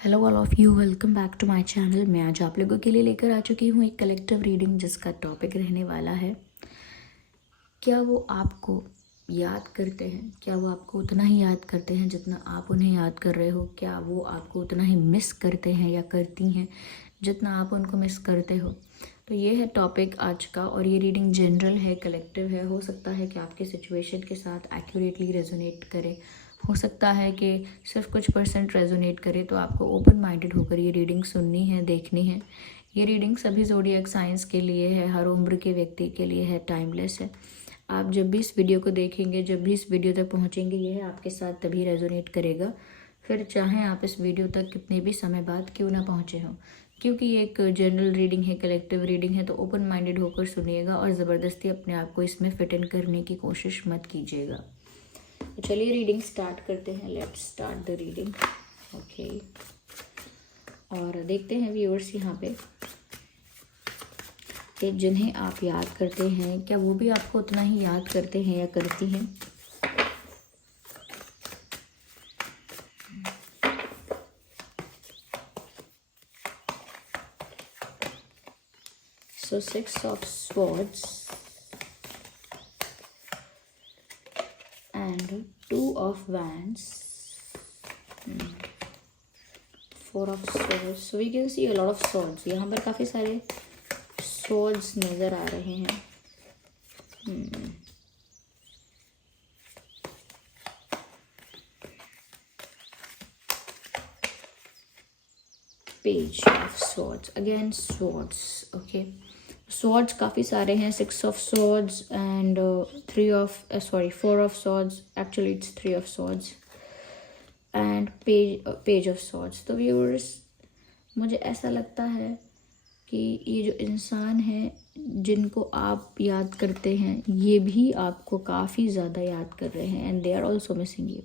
Hello all of you, welcome back to my channel. मैं आज आप लोगों के लिए लेकर आ चुकी हूँ एक कलेक्टिव रीडिंग जिसका टॉपिक रहने वाला है, क्या वो आपको याद करते हैं? क्या वो आपको उतना ही याद करते हैं जितना आप उन्हें याद कर रहे हो? क्या वो आपको उतना ही मिस करते हैं या करती हैं जितना आप उनको मिस करते हो? तो ये है टॉपिक आज का, और ये रीडिंग जनरल है, कलेक्टिव है। हो सकता है कि आपके सिचुएशन के साथ एक्यूरेटली रेजोनेट करे, हो सकता है कि सिर्फ कुछ परसेंट रेजोनेट करे। तो आपको ओपन माइंडेड होकर ये रीडिंग सुननी है, देखनी है। ये रीडिंग सभी ज़ोडिएक साइंस के लिए है, हर उम्र के व्यक्ति के लिए है, टाइमलेस है। आप जब भी इस वीडियो को देखेंगे, जब भी इस वीडियो तक पहुंचेंगे, यह आपके साथ तभी रेजोनेट करेगा, फिर चाहे आप इस वीडियो तक कितने भी समय बाद क्यों ना पहुंचे हों। क्योंकि ये एक जनरल रीडिंग है, कलेक्टिव रीडिंग है, तो ओपन माइंडेड होकर सुनिएगा और ज़बरदस्ती अपने आप को इसमें फिट इन करने की कोशिश मत कीजिएगा। तो चलिए रीडिंग स्टार्ट करते हैं। Let's start the reading. Okay, और देखते हैं व्यूअर्स यहाँ पे कि जिन्हें आप याद करते हैं, क्या वो भी आपको उतना ही याद करते हैं या करती हैं? सो 6 of swords and 2 of wands, 4 of swords. So we can see a lot of swords. यहाँ पर काफ़ी सारे swords नज़र आ रहे हैं। Page of swords, again swords. Okay, swords काफ़ी सारे हैं। 6 of swords and 4 of swords. Actually it's 3 of swords and page of swords. तो व्यूअर्स, मुझे ऐसा लगता है कि ये जो इंसान है जिनको आप याद करते हैं, ये भी आपको काफ़ी ज़्यादा याद कर रहे हैं and they are also missing you.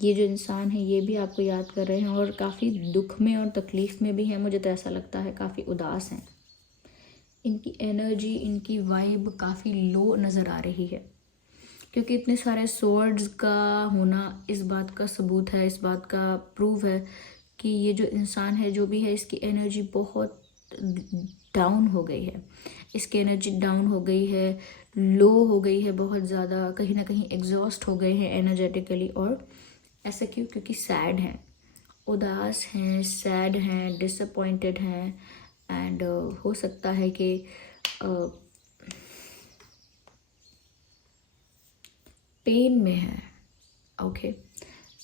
ये जो इंसान है ये भी आपको याद कर रहे हैं और काफ़ी दुख में और तकलीफ़ में भी हैं। मुझे तो ऐसा लगता है काफ़ी उदास हैं। इनकी एनर्जी, इनकी वाइब काफ़ी लो नज़र आ रही है, क्योंकि इतने सारे स्वर्ड्स का होना इस बात का सबूत है, इस बात का प्रूव है कि ये जो इंसान है, जो भी है, इसकी एनर्जी बहुत डाउन हो गई है। इसकी एनर्जी डाउन हो गई है, लो हो गई है बहुत ज़्यादा, कहीं ना कहीं एग्जॉस्ट हो गए हैं एनर्जेटिकली। और ऐसा क्यों? क्योंकि सैड हैं, उदास हैं, सैड हैं, डिसअपॉइंटेड हैं एंड हो सकता है कि पेन में है। ओके,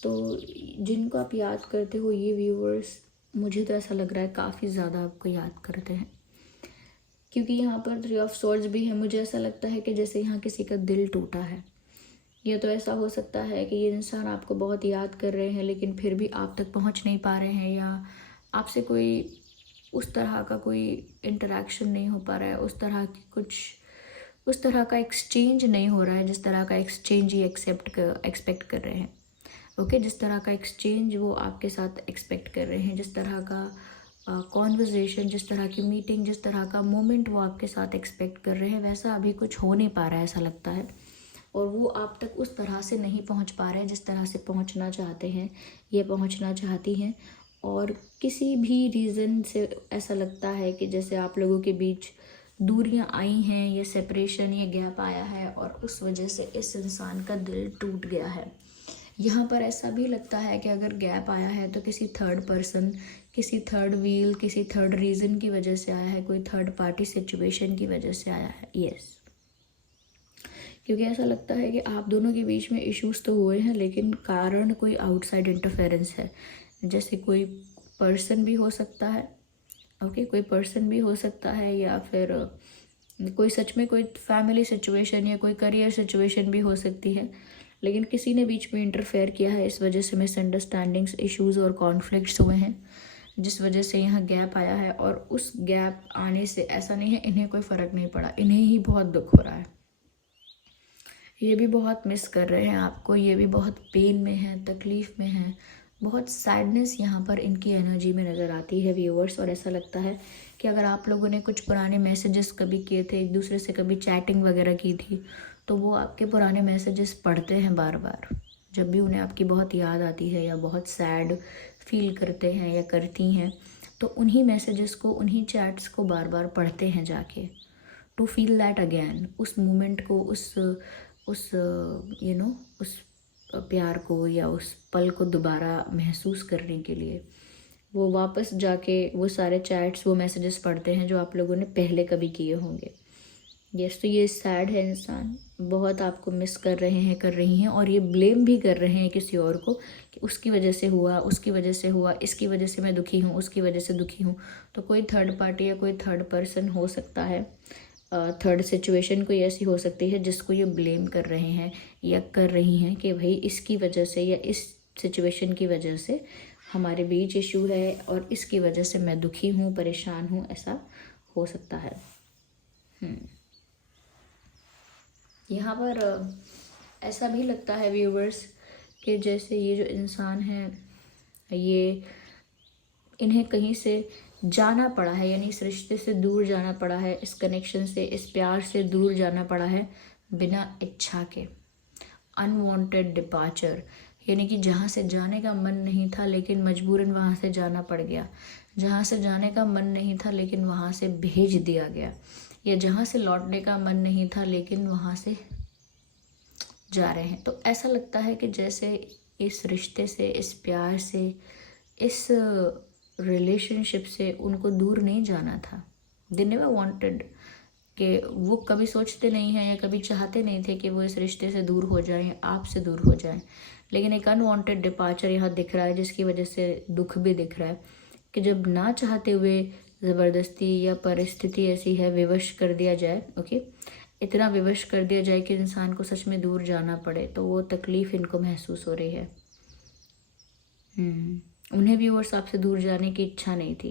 तो जिनको आप याद करते हो, ये व्यूअर्स, मुझे तो ऐसा लग रहा है काफ़ी ज़्यादा आपको याद करते हैं, क्योंकि यहाँ पर 3 ऑफ स्वॉर्ड्स भी है। मुझे ऐसा लगता है कि जैसे यहाँ किसी का दिल टूटा है। ये तो ऐसा हो सकता है कि ये इंसान आपको बहुत याद कर रहे हैं लेकिन फिर भी आप तक पहुँच नहीं पा रहे हैं, या आपसे कोई उस तरह का कोई इंटरेक्शन नहीं हो पा रहा है, उस तरह का एक्सचेंज नहीं हो रहा है जिस तरह का एक्सचेंज ये एक्सपेक्ट कर रहे हैं। ओके, जिस तरह का एक्सचेंज वो आपके साथ एक्सपेक्ट कर रहे हैं, जिस तरह का कॉन्वर्जेशन, जिस तरह की मीटिंग, जिस तरह का मोमेंट वो आपके साथ एक्सपेक्ट कर रहे हैं, वैसा अभी कुछ हो नहीं पा रहा है, ऐसा लगता है। और वो आप तक उस तरह से नहीं पहुंच पा रहे हैं जिस तरह से पहुंचना चाहते हैं, ये पहुंचना चाहती हैं। और किसी भी रीज़न से ऐसा लगता है कि जैसे आप लोगों के बीच दूरियां आई हैं, ये सेपरेशन, ये गैप आया है और उस वजह से इस इंसान का दिल टूट गया है। यहाँ पर ऐसा भी लगता है कि अगर गैप आया है तो किसी थर्ड पर्सन, किसी थर्ड व्हील, किसी थर्ड रीज़न की वजह से आया है, कोई थर्ड पार्टी सिचुएशन की वजह से आया है। यस, क्योंकि ऐसा लगता है कि आप दोनों के बीच में इश्यूज तो हुए हैं लेकिन कारण कोई आउटसाइड इंटरफेरेंस है। जैसे कोई पर्सन भी हो सकता है, ओके, कोई पर्सन भी हो सकता है, या फिर कोई सच में कोई फैमिली सिचुएशन या कोई करियर सिचुएशन भी हो सकती है, लेकिन किसी ने बीच में इंटरफेयर किया है। इस वजह से मिसअंडरस्टैंडिंग्स, इश्यूज और कॉन्फ्लिक्ट्स हुए हैं, जिस वजह से यहाँ गैप आया है। और उस गैप आने से ऐसा नहीं है इन्हें कोई फ़र्क नहीं पड़ा, इन्हें ही बहुत दुख हो रहा है। ये भी बहुत मिस कर रहे हैं आपको, ये भी बहुत पेन में है, तकलीफ़ में है, बहुत सैडनेस यहाँ पर इनकी एनर्जी में नज़र आती है व्यूअर्स। और ऐसा लगता है कि अगर आप लोगों ने कुछ पुराने मैसेजेस कभी किए थे, एक दूसरे से कभी चैटिंग वगैरह की थी, तो वो आपके पुराने मैसेजेस पढ़ते हैं बार बार। जब भी उन्हें आपकी बहुत याद आती है या बहुत सैड फील करते हैं या करती हैं, तो उन्हीं मैसेजेस को, उन्हीं चैट्स को बार बार पढ़ते हैं जाके, टू फील दैट अगेन, उस मोमेंट को, उस उस प्यार को या उस पल को दोबारा महसूस करने के लिए वो वापस जाके वो सारे चैट्स, वो मैसेजेस पढ़ते हैं जो आप लोगों ने पहले कभी किए होंगे। यस, तो ये सैड है, इंसान बहुत आपको मिस कर रहे हैं, कर रही हैं, और ये ब्लेम भी कर रहे हैं किसी और को कि उसकी वजह से हुआ, उसकी वजह से हुआ, इसकी वजह से मैं दुखी हूँ, उसकी वजह से दुखी हूँ। तो कोई थर्ड पार्टी या कोई थर्ड पर्सन हो सकता है, थर्ड सिचुएशन कोई ऐसी हो सकती है जिसको ये ब्लेम कर रहे हैं या कर रही हैं कि भाई इसकी वजह से या इस सिचुएशन की वजह से हमारे बीच इशू है और इसकी वजह से मैं दुखी हूँ, परेशान हूँ, ऐसा हो सकता है। यहाँ पर ऐसा भी लगता है व्यूवर्स कि जैसे ये जो इंसान है, ये इन्हें कहीं से जाना पड़ा है, यानी इस रिश्ते से दूर जाना पड़ा है, इस कनेक्शन से, इस प्यार से दूर जाना पड़ा है बिना इच्छा के। अनवांटेड डिपार्चर, यानी कि जहाँ से जाने का मन नहीं था लेकिन मजबूरन वहाँ से जाना पड़ गया, जहाँ से जाने का मन नहीं था लेकिन वहाँ से भेज दिया गया, या जहाँ से लौटने का मन नहीं था लेकिन वहाँ से जा रहे हैं। तो ऐसा लगता है कि जैसे इस रिश्ते से, इस प्यार से, इस रिलेशनशिप से उनको दूर नहीं जाना था। दे नेवर वांटेड, कि वो कभी सोचते नहीं हैं या कभी चाहते नहीं थे कि वो इस रिश्ते से दूर हो जाएं, आपसे दूर हो जाएं। लेकिन एक अनवांटेड डिपार्चर यहाँ दिख रहा है, जिसकी वजह से दुख भी दिख रहा है कि जब ना चाहते हुए ज़बरदस्ती या परिस्थिति ऐसी है, विवश कर दिया जाए, ओके, इतना विवश कर दिया जाए कि इंसान को सच में दूर जाना पड़े, तो वो तकलीफ़ इनको महसूस हो रही है। उन्हें व्यूअर्स आपसे दूर जाने की इच्छा नहीं थी।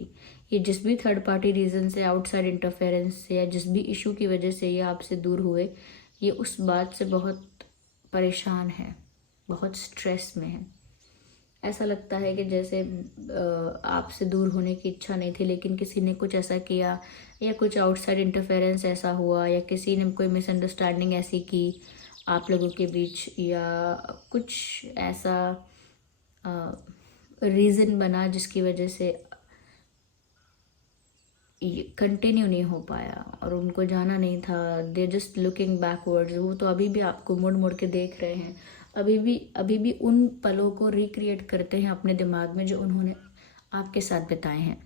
ये जिस भी थर्ड पार्टी रीज़न से, आउटसाइड इंटरफेरेंस से, या जिस भी इशू की वजह से ये आपसे दूर हुए, ये उस बात से बहुत परेशान है, बहुत स्ट्रेस में है। ऐसा लगता है कि जैसे आपसे दूर होने की इच्छा नहीं थी, लेकिन किसी ने कुछ ऐसा किया, या कुछ आउटसाइड इंटरफेरेंस ऐसा हुआ, या किसी ने कोई मिसअंडरस्टैंडिंग ऐसी की आप लोगों के बीच, या कुछ ऐसा रीज़न बना जिसकी वजह से कंटिन्यू नहीं हो पाया और उनको जाना नहीं था। दे जस्ट लुकिंग बैकवर्ड्स, वो तो अभी भी आपको मुड़ मुड़ के देख रहे हैं, अभी भी उन पलों को रिक्रिएट करते हैं अपने दिमाग में जो उन्होंने आपके साथ बिताए हैं।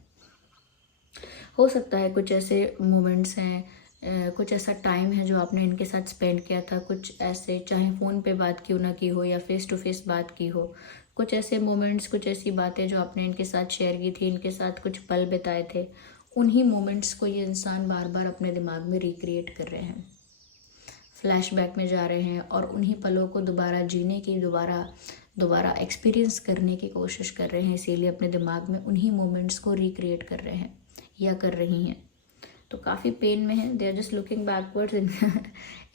हो सकता है कुछ ऐसे मोमेंट्स हैं, कुछ ऐसा टाइम है जो आपने इनके साथ स्पेंड किया था, कुछ ऐसे, चाहे फ़ोन पे बात क्यों ना की हो या फेस टू फेस बात की हो, कुछ ऐसे मोमेंट्स, कुछ ऐसी बातें जो आपने इनके साथ शेयर की थी, इनके साथ कुछ पल बिताए थे, उन्हीं मोमेंट्स को ये इंसान बार बार अपने दिमाग में रिक्रिएट कर रहे हैं, फ्लैशबैक में जा रहे हैं और उन्हीं पलों को दोबारा जीने की, दोबारा एक्सपीरियंस करने की कोशिश कर रहे हैं। इसीलिए अपने दिमाग में उन्हीं मोमेंट्स को रिक्रिएट कर रहे हैं या कर रही हैं। तो काफ़ी पेन में है, they are just looking backwards.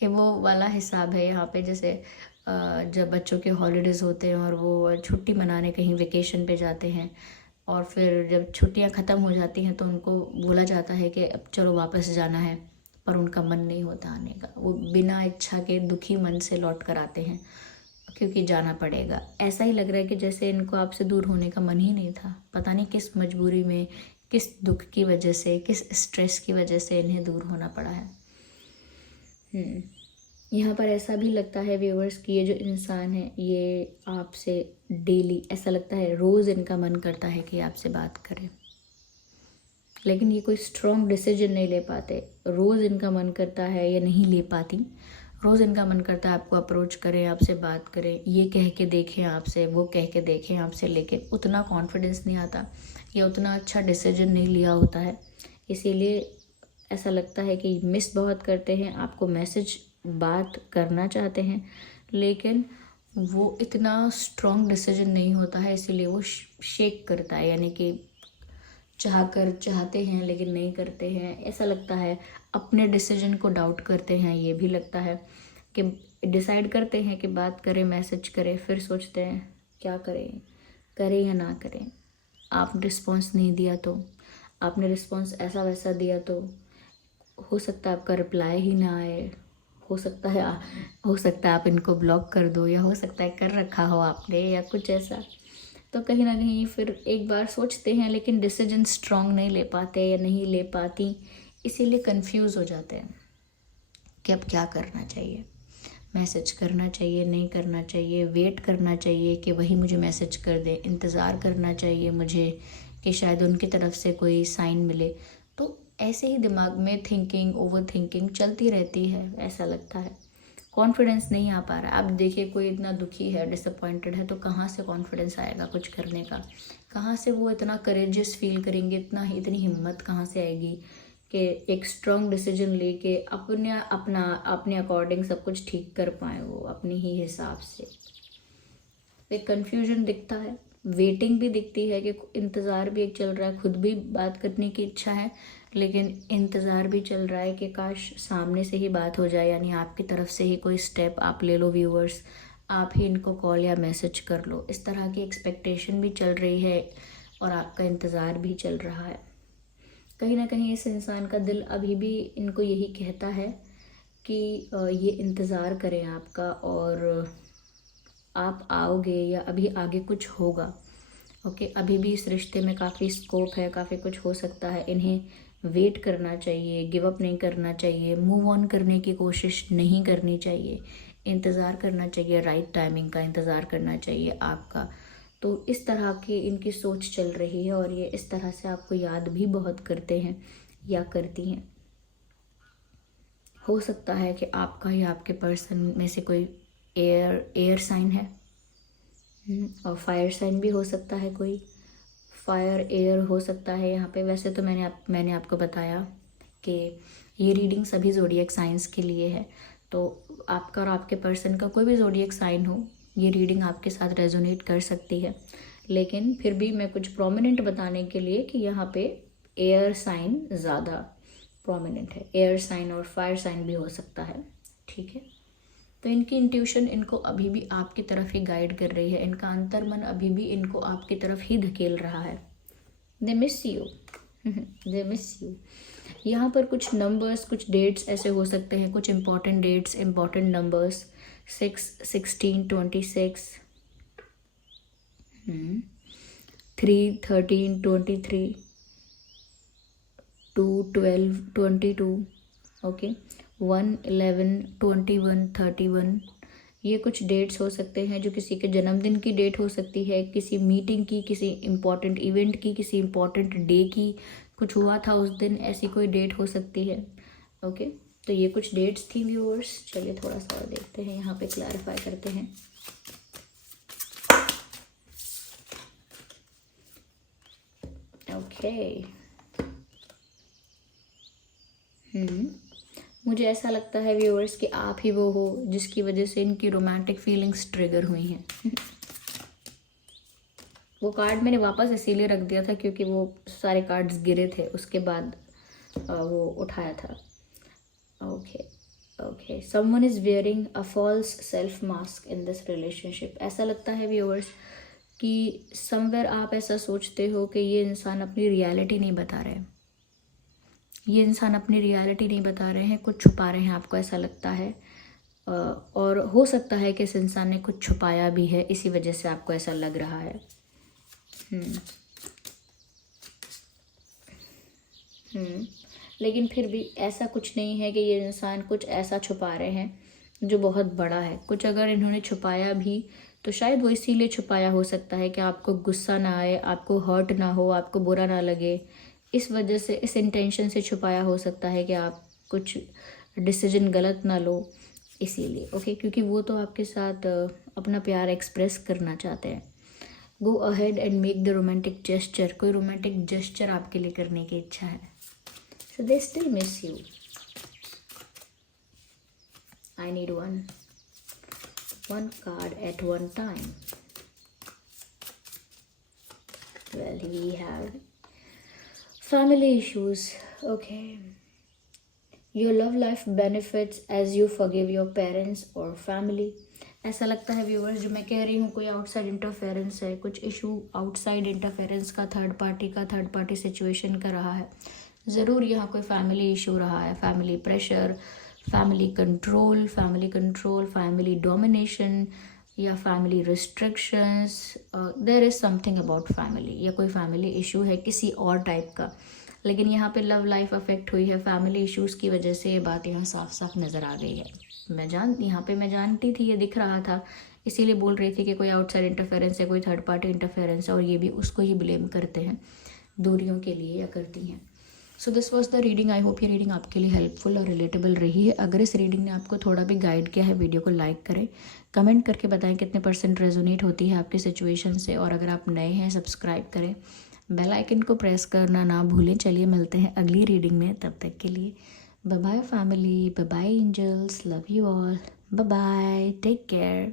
ये वो वाला हिसाब है यहाँ पे, जैसे जब बच्चों के हॉलीडेज़ होते हैं और वो छुट्टी मनाने कहीं वेकेशन पे जाते हैं, और फिर जब छुट्टियाँ ख़त्म हो जाती हैं तो उनको बोला जाता है कि अब चलो वापस जाना है, पर उनका मन नहीं होता आने का। वो बिना इच्छा के दुखी मन से लौट कर आते हैं क्योंकि जाना पड़ेगा। ऐसा ही लग रहा है कि जैसे इनको आपसे दूर होने का मन ही नहीं था, पता नहीं किस मजबूरी में, किस दुख की वजह से, किस स्ट्रेस की वजह से इन्हें दूर होना पड़ा है। यहाँ पर ऐसा भी लगता है व्यूअर्स कि ये जो इंसान है, ये आपसे डेली, ऐसा लगता है रोज़ इनका मन करता है कि आपसे बात करें, लेकिन ये कोई स्ट्रॉन्ग डिसीजन नहीं ले पाते। रोज़ इनका मन करता है, या नहीं ले पाती, रोज़ इनका मन करता है आपको अप्रोच करें, आपसे बात करें, ये कह के देखें आपसे, वो कह के देखें आपसे, लेकिन उतना कॉन्फिडेंस नहीं आता या उतना अच्छा डिसीजन नहीं लिया होता है। इसीलिए ऐसा लगता है कि मिस बहुत करते हैं आपको, मैसेज बात करना चाहते हैं, लेकिन वो इतना स्ट्रॉन्ग डिसीजन नहीं होता है, इसीलिए वो शेक करता है, यानी कि चाहते हैं लेकिन नहीं करते हैं। ऐसा लगता है अपने डिसीजन को डाउट करते हैं। ये भी लगता है कि डिसाइड करते हैं कि बात करें, मैसेज करें, फिर सोचते हैं क्या करें, करें या ना करें। आप रिस्पॉन्स नहीं दिया तो, आपने रिस्पॉन्स ऐसा वैसा दिया तो हो सकता है आपका रिप्लाई ही ना आए, हो सकता है आप इनको ब्लॉक कर दो, या हो सकता है कर रखा हो आपने या कुछ ऐसा। तो कहीं ना कहीं फिर एक बार सोचते हैं लेकिन डिसीजन स्ट्रांग नहीं ले पाते या नहीं ले पाती, इसीलिए कंफ्यूज हो जाते हैं कि अब क्या करना चाहिए। मैसेज करना चाहिए, नहीं करना चाहिए, वेट करना चाहिए कि वही मुझे मैसेज कर दे, इंतज़ार करना चाहिए मुझे कि शायद उनकी तरफ से कोई साइन मिले। तो ऐसे ही दिमाग में थिंकिंग, ओवर थिंकिंग चलती रहती है, ऐसा लगता है। कॉन्फिडेंस नहीं आ पा रहा है। अब देखिए कोई इतना दुखी है, डिसअपॉइंटेड है, तो कहाँ से कॉन्फिडेंस आएगा कुछ करने का? कहाँ से वो इतना करेजियस फील करेंगे, इतनी हिम्मत कहाँ से आएगी कि एक स्ट्रॉन्ग डिसीजन लेके अपने अकॉर्डिंग सब कुछ ठीक कर पाए वो अपने ही हिसाब से। एक कन्फ्यूजन दिखता है, वेटिंग भी दिखती है कि इंतज़ार भी एक चल रहा है, खुद भी बात करने की इच्छा है लेकिन इंतज़ार भी चल रहा है कि काश सामने से ही बात हो जाए, यानी आपकी तरफ से ही कोई स्टेप आप ले लो व्यूअर्स, आप ही इनको कॉल या मैसेज कर लो। इस तरह की एक्सपेक्टेशन भी चल रही है और आपका इंतज़ार भी चल रहा है। कहीं ना कहीं इस इंसान का दिल अभी भी इनको यही कहता है कि ये इंतज़ार करें आपका और आप आओगे या अभी आगे कुछ होगा। ओके, अभी भी इस रिश्ते में काफ़ी स्कोप है, काफ़ी कुछ हो सकता है। इन्हें वेट करना चाहिए, गिव अप नहीं करना चाहिए, मूव ऑन करने की कोशिश नहीं करनी चाहिए, इंतज़ार करना चाहिए, राइट टाइमिंग का इंतज़ार करना चाहिए आपका। तो इस तरह की इनकी सोच चल रही है और ये इस तरह से आपको याद भी बहुत करते हैं या करती हैं। हो सकता है कि आपका या आपके पर्सन में से कोई एयर साइन है, और फायर साइन भी हो सकता है, कोई फायर एयर हो सकता है यहाँ पे। वैसे तो मैंने आपको बताया कि ये रीडिंग सभी ज़ोडिएक साइंस के लिए है, तो आपका और आपके पर्सन का कोई भी ज़ोडिएक साइन हो, ये रीडिंग आपके साथ रेजोनेट कर सकती है। लेकिन फिर भी मैं कुछ प्रोमिनेंट बताने के लिए कि यहाँ पे एयर साइन ज़्यादा प्रोमिनेंट है, एयर साइन और फायर साइन भी हो सकता है, ठीक है। तो इनकी इंट्यूशन इनको अभी भी आपकी तरफ ही गाइड कर रही है, इनका अंतर्मन अभी भी इनको आपकी तरफ ही धकेल रहा है। They miss you, they miss you. यहाँ पर कुछ नंबर्स, कुछ डेट्स ऐसे हो सकते हैं, कुछ important dates, important numbers, 6, 16, 26, 3, 13, 23, 2, 12, 22, okay, 1, 11, 21, 31। ये कुछ डेट्स हो सकते हैं जो किसी के जन्मदिन की डेट हो सकती है, किसी मीटिंग की, किसी इम्पॉर्टेंट इवेंट की, किसी इम्पॉर्टेंट डे की, कुछ हुआ था उस दिन, ऐसी कोई डेट हो सकती है। ओके, तो ये कुछ डेट्स थी व्यूअर्स। चलिए थोड़ा सा और देखते हैं, यहाँ पे क्लैरिफाई करते हैं। ओके, मुझे ऐसा लगता है व्यूअर्स कि आप ही वो हो जिसकी वजह से इनकी रोमांटिक फीलिंग्स ट्रिगर हुई हैं। वो कार्ड मैंने वापस इसीलिए रख दिया था क्योंकि वो सारे कार्ड्स गिरे थे, उसके बाद वो उठाया था। Okay okay, someone is wearing a false self mask in this relationship. ऐसा लगता है व्यूअर्स कि समवेयर आप ऐसा सोचते हो कि ये इंसान अपनी रियलिटी नहीं बता रहे, ये इंसान अपनी रियलिटी नहीं बता रहे हैं, कुछ छुपा रहे हैं, आपको ऐसा लगता है। और हो सकता है कि इस इंसान ने कुछ छुपाया भी है, इसी वजह से आपको ऐसा लग रहा है। लेकिन फिर भी ऐसा कुछ नहीं है कि ये इंसान कुछ ऐसा छुपा रहे हैं जो बहुत बड़ा है। कुछ अगर इन्होंने छुपाया भी तो शायद वो इसीलिए छुपाया हो सकता है कि आपको गुस्सा ना आए, आपको हर्ट ना हो, आपको बुरा ना लगे, इस वजह से, इस इंटेंशन से छुपाया हो सकता है कि आप कुछ डिसीजन गलत ना लो, इसीलिए। ओके, क्योंकि वो तो आपके साथ अपना प्यार एक्सप्रेस करना चाहते हैं। Go ahead and make the romantic gesture. कोई रोमांटिक जेस्चर आपके लिए करने की इच्छा है। So they still miss you. I need one card at one time. Well, we have family issues. Okay, your love life benefits as you forgive your parents or family. ऐसा लगता है viewers, जो मैं कह रही हूँ कोई आउटसाइड इंटरफेरेंस है, कुछ इशू आउटसाइड इंटरफेरेंस का, थर्ड पार्टी सिचुएशन का रहा है। ज़रूर यहाँ कोई फैमिली इशू रहा है, family pressure, family control, family domination या family restrictions, there is something about family, या कोई फैमिली इशू है किसी और टाइप का, लेकिन यहाँ पे लव लाइफ अफेक्ट हुई है फैमिली इश्यूज़ की वजह से, ये बात यहाँ साफ साफ नज़र आ गई है। मैं जानती थी, ये दिख रहा था, इसीलिए बोल रही थी कि कोई आउटसाइड इंटरफेरेंस है, कोई थर्ड पार्टी इंटरफेरेंस है, और ये भी उसको ही ब्लेम करते हैं दूरियों के लिए, या करती हैं। So this was the reading. I hope ये रीडिंग आपके लिए हेल्पफुल और रिलेटेबल रही है। अगर इस रीडिंग ने आपको थोड़ा भी गाइड किया है, वीडियो को लाइक करें, कमेंट करके बताएं कितने % रेजोनेट होती है आपकी सिचुएशन से, और अगर आप नए हैं सब्सक्राइब करें, बेल आइकन को प्रेस करना ना भूलें। चलिए मिलते हैं अगली रीडिंग में, तब तक के लिए bye bye family, bye bye angels, love you all, bye bye, take care.